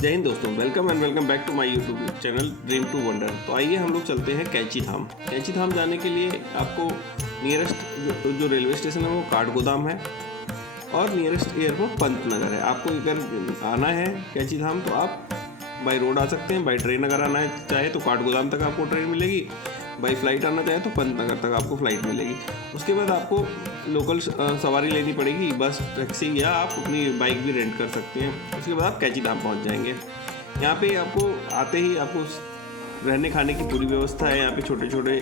जय हिंद दोस्तों, welcome and welcome back to my YouTube channel dream to wonder. तो आइए हम लोग चलते हैं कैंची धाम। कैंची धाम जाने के लिए आपको नियरेस्ट जो रेलवे स्टेशन है वो काठगोदाम है और नियरेस्ट एयरपोर्ट पंतनगर है। आपको अगर आना है कैंची धाम तो आप बाई रोड आ सकते हैं। बाई ट्रेन अगर आना चाहे तो काठगोदाम तक आपको ट्रेन मिलेगी। बाई फ्लाइट आना चाहे तो पंतनगर तक आपको फ़्लाइट मिलेगी। उसके बाद आपको लोकल सवारी लेनी पड़ेगी, बस, टैक्सी, या आप अपनी बाइक भी रेंट कर सकते हैं। उसके बाद आप कैंची धाम पहुंच जाएंगे। यहाँ पे आपको आते ही आपको रहने खाने की पूरी व्यवस्था है। यहाँ पे छोटे छोटे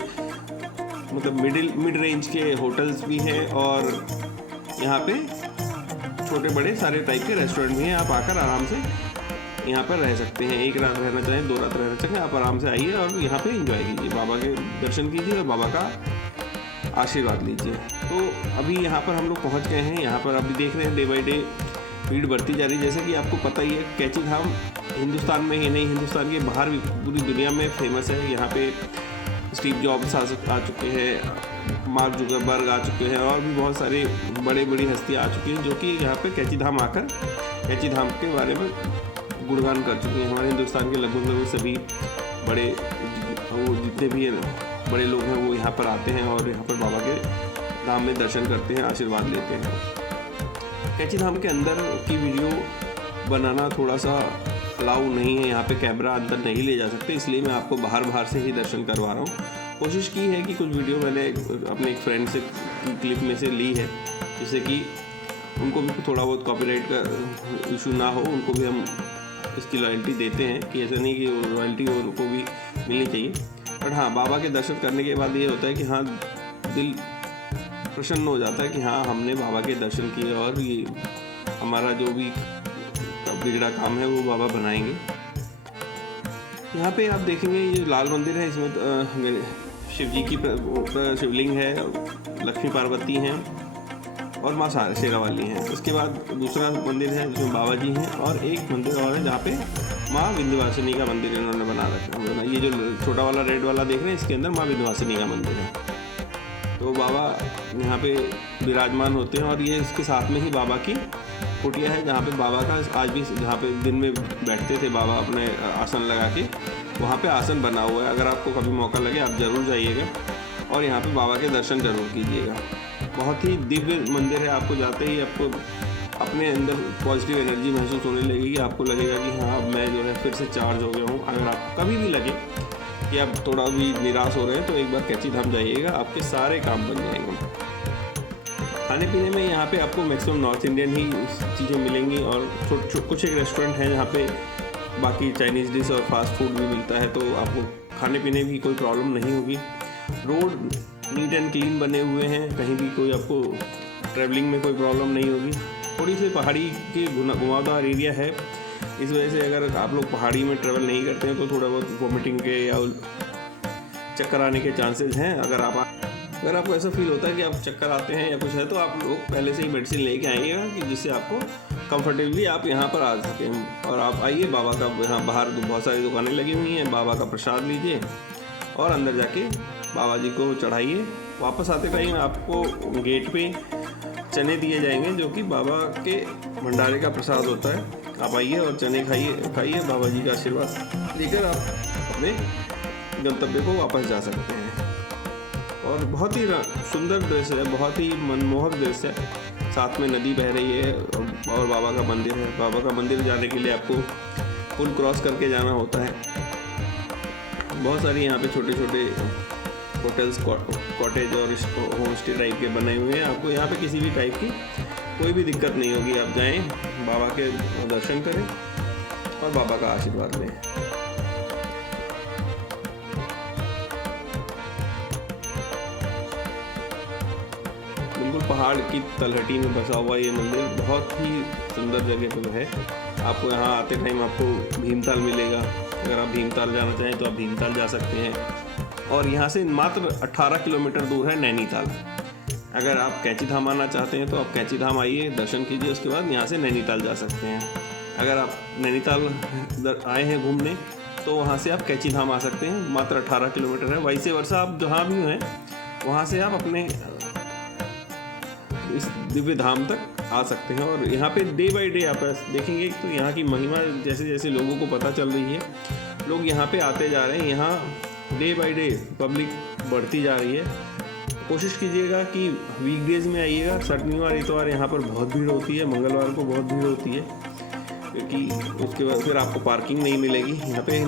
मतलब मिड रेंज के होटल्स भी हैं और यहाँ पे छोटे बड़े सारे टाइप के रेस्टोरेंट भी हैं। आप आकर आराम से यहाँ पर रह सकते हैं। एक रात रहना चाहें, 2 रात रहना चाहें, आप आराम से आइए और यहाँ पे एंजॉय कीजिए, बाबा के दर्शन कीजिए और बाबा का आशीर्वाद लीजिए। तो अभी यहाँ पर हम लोग पहुँच गए हैं। यहाँ पर अभी देख रहे हैं डे बाई डे भीड़ बढ़ती जा रही है। जैसे कि आपको पता ही है, कैंची धाम हिंदुस्तान में ही नहीं, हिंदुस्तान के बाहर भी पूरी दुनिया में फेमस है। यहाँ पे स्टीव जॉब्स आ चुके हैं, मार्क जुकरबर्ग आ चुके हैं और भी बहुत सारे बड़ी हस्तियाँ आ चुकी हैं जो कि यहाँ पे कैंची धाम आकर कैंची धाम के बारे में गुणगान कर चुके हैं। हमारे हिंदुस्तान के लगभग सभी बड़े वो जितने भी बड़े लोग हैं वो यहाँ पर आते हैं और यहाँ पर बाबा के धाम में दर्शन करते हैं, आशीर्वाद लेते हैं। कैंची धाम के अंदर की वीडियो बनाना थोड़ा सा अलाउ नहीं है। यहाँ पे कैमरा अंदर नहीं ले जा सकते, इसलिए मैं आपको बाहर से ही दर्शन करवा रहा हूँ। कोशिश की है कि कुछ वीडियो मैंने अपने एक फ्रेंड से क्लिप में से ली है, जिससे कि उनको भी थोड़ा बहुत कॉपीराइट का इशू ना हो। उनको भी हम इसकी रॉयल्टी देते हैं कि ऐसा नहीं कि रॉयल्टी उनको भी मिलनी चाहिए। बट हाँ, बाबा के दर्शन करने के बाद ये होता है कि हाँ, दिल प्रसन्न हो जाता है कि हाँ, हमने बाबा के दर्शन किए और ये हमारा जो भी बिगड़ा काम है वो बाबा बनाएंगे। यहाँ पे आप देखेंगे ये लाल मंदिर है, इसमें शिव जी की शिवलिंग है, लक्ष्मी पार्वती हैं और माँ शेरावाली हैं। उसके बाद दूसरा मंदिर है जिसमें बाबा जी हैं और एक मंदिर और है जहाँ पे माँ विंध्यवासिनी का मंदिर इन्होंने बना रखा है। ये जो छोटा वाला रेड वाला देख रहे हैं, इसके अंदर माँ विंध्यवासिनी का मंदिर है। तो बाबा यहाँ पे विराजमान होते हैं और ये इसके साथ में ही बाबा की कुटिया है, जहाँ पे बाबा का आज भी, जहाँ पे दिन में बैठते थे बाबा अपने आसन लगा के, वहाँ पे आसन बना हुआ है। अगर आपको कभी मौका लगे आप ज़रूर जाइएगा और यहाँ पे बाबा के दर्शन ज़रूर कीजिएगा। बहुत ही दिव्य मंदिर है। आपको जाते ही आपको अपने अंदर पॉजिटिव एनर्जी महसूस होने लगेगी। आपको लगेगा कि हाँ, मैं जो है फिर से चार्ज हो गया हूँ। अगर आपको कभी भी लगे कि आप थोड़ा भी निराश हो रहे हैं तो एक बार कैंची धाम जाइएगा, आपके सारे काम बन जाएंगे। खाने पीने में यहाँ पे आपको मैक्सिमम नॉर्थ इंडियन ही चीज़ें मिलेंगी और कुछ एक रेस्टोरेंट हैं जहाँ पे बाकी चाइनीज़ डिश और फास्ट फूड भी मिलता है, तो आपको खाने पीने भी कोई प्रॉब्लम नहीं होगी। रोड नीट एंड क्लीन बने हुए हैं, कहीं भी कोई आपको ट्रैवलिंग में कोई प्रॉब्लम नहीं होगी। थोड़ी सी पहाड़ी के घुमावदार एरिया है, इस वजह से अगर आप लोग पहाड़ी में ट्रैवल नहीं करते हैं तो थोड़ा बहुत वॉमिटिंग के या चक्कर आने के चांसेस हैं। अगर आपको ऐसा फील होता है कि आप चक्कर आते हैं या कुछ है, तो आप लोग पहले से ही मेडिसिन लेके आइएगा कि जिससे आपको कंफर्टेबली आप यहाँ पर आ सकें। और आप आइए, बाबा का यहाँ बाहर बहुत सारी दुकानें लगी हुई हैं, बाबा का प्रसाद लीजिए और अंदर जाके बाबा जी को चढ़ाइए। वापस आते टाइम आपको गेट पे चने दिए जाएंगे जो कि बाबा के भंडारे का प्रसाद होता है। आप आइए और चने खाइए, बाबा जी का आशीर्वाद लेकर आप अपने गंतव्य को वापस जा सकते हैं। और बहुत ही सुंदर दृश्य है, बहुत ही मनमोहक दृश्य है। साथ में नदी बह रही है और बाबा का मंदिर है। बाबा का मंदिर जाने के लिए आपको पुल क्रॉस करके जाना होता है। बहुत सारी यहाँ पे छोटे छोटे होटल्स, कॉटेज और होम स्टे टाइप के बने हुए हैं। आपको यहाँ पे किसी भी टाइप की कोई भी दिक्कत नहीं होगी। आप जाएं, बाबा के दर्शन करें और बाबा का आशीर्वाद लें। बिल्कुल पहाड़ की तलहटी में बसा हुआ ये मंदिर बहुत ही सुंदर जगह पर है। आपको यहाँ आते टाइम आपको भीमताल मिलेगा। अगर आप भीमताल जाना चाहें तो आप भीमताल जा सकते हैं। और यहाँ से मात्र 18 किलोमीटर दूर है नैनीताल। अगर आप कैंची धाम आना चाहते हैं तो आप कैंची धाम आइए, दर्शन कीजिए, उसके बाद यहाँ से नैनीताल जा सकते हैं। अगर आप नैनीताल आए हैं घूमने तो वहाँ से आप कैंची धाम आ सकते हैं। मात्र 18 किलोमीटर है। वैसे वर्षा आप जहाँ भी हैं वहाँ से आप अपने इस दिव्य धाम तक आ सकते हैं। और यहाँ पे डे बाय डे आप देखेंगे तो यहाँ की महिमा जैसे जैसे लोगों को पता चल रही है, लोग यहाँ पे आते जा रहे हैं। यहाँ डे बाय डे पब्लिक बढ़ती जा रही है। कोशिश कीजिएगा कि वीकडेज में आइएगा। शनिवार इतवार यहाँ पर बहुत भीड़ होती है, मंगलवार को बहुत भीड़ होती है, क्योंकि उसके बाद फिर आपको पार्किंग नहीं मिलेगी। यहाँ पे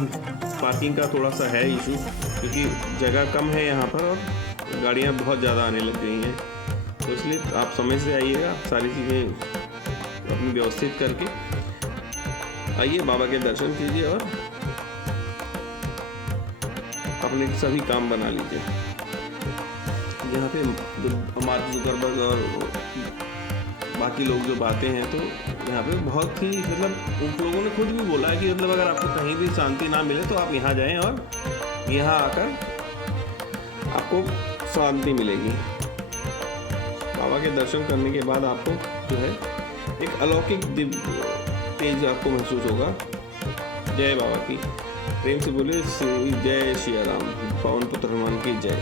पार्किंग का थोड़ा सा है इशू, क्योंकि जगह कम है यहाँ पर और गाड़ियाँ बहुत ज़्यादा आने लग गई हैं। तो इसलिए आप समय से आइएगा, सारी चीज़ें अपनी व्यवस्थित करके आइए, बाबा के दर्शन कीजिए और अपने सभी काम बना लीजिए। यहाँ पे मार्क जुकरबर्ग और बाकी लोग जब आते हैं तो यहाँ पे बहुत ही मतलब उन लोगों ने खुद भी बोला है कि मतलब अगर आपको कहीं भी शांति ना मिले तो आप यहाँ जाएं और यहाँ आकर आपको शांति मिलेगी। बाबा के दर्शन करने के बाद आपको जो है एक अलौकिक तेज आपको महसूस होगा। जय बाबा की, प्रेम से बोले जय श्री राम, पवन पुत्र हनुमान की जय।